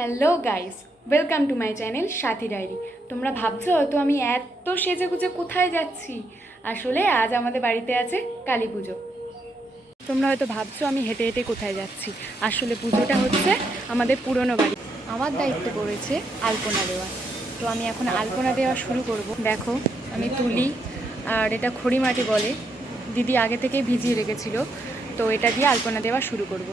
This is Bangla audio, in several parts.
Hello guys, welcome to my channel Sathi diary. তোমরা ভাবছো হয়তো আমি এত সেজেগুজে কোথায় যাচ্ছি। আসলে আজ আমাদের বাড়িতে আছে কালী পুজো। তোমরা হয়তো ভাবছো আমি হেঁটে হেঁটে কোথায় যাচ্ছি। আসলে পুজোটা হচ্ছে আমাদের পুরনো বাড়ি। আমার দায়িত্ব পড়েছে আলপনা দেওয়া। তো আমি এখন আলপনা দেওয়া শুরু করব। দেখো, আমি তুলি আর এটা খড়ি মাটি বলে, দিদি আগে থেকেই ভিজিয়ে রেখেছিল। তো এটা দিয়ে আলপনা দেওয়া শুরু করব।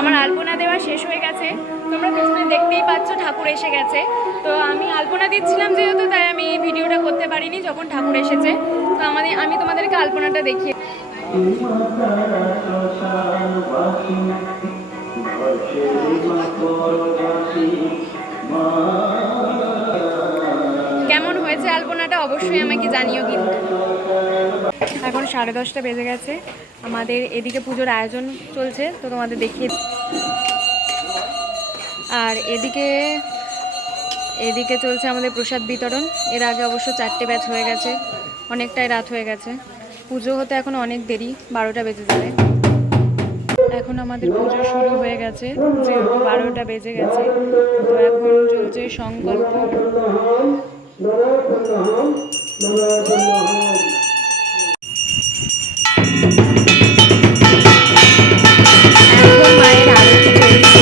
আমার আলপনা দেওয়া শেষ হয়ে গেছে। তোমরা পেছনে দেখতেই পাচ্ছ ঠাকুর এসে গেছে। তো আমি আলপনা দিচ্ছিলাম যেহেতু, তাই আমি ভিডিওটা করতে পারিনি যখন ঠাকুর এসেছে। তো আমি তোমাদেরকে আলপনাটা দেখিয়ে। কেমন হয়েছে আলপনাটা অবশ্যই আমাকে জানিও কিন্তু। এখন 10:30 বেজে গেছে। আমাদের এদিকে পুজোর আয়োজন চলছে, তো তোমাদের দেখিয়ে। আর এদিকে এদিকে চলছে আমাদের প্রসাদ বিতরণ। এর আগে অবশ্য 4টে ব্যাচ হয়ে গেছে, অনেকটাই রাত হয়ে গেছে। পুজো হতে এখন অনেক দেরি, 12টা বেজে যাবে। এখন আমাদের পুজো শুরু হয়ে গেছে, যেহেতু 12টা বেজে গেছে। তো এখন চলছে সংকল্প। এখন মায়ের আরতি চলছে।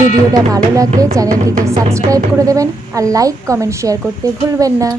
ভিডিওটা ভালো লাগলে চ্যানেলটিকে সাবস্ক্রাইব করে দেবেন আর লাইক কমেন্ট শেয়ার করতে ভুলবেন না।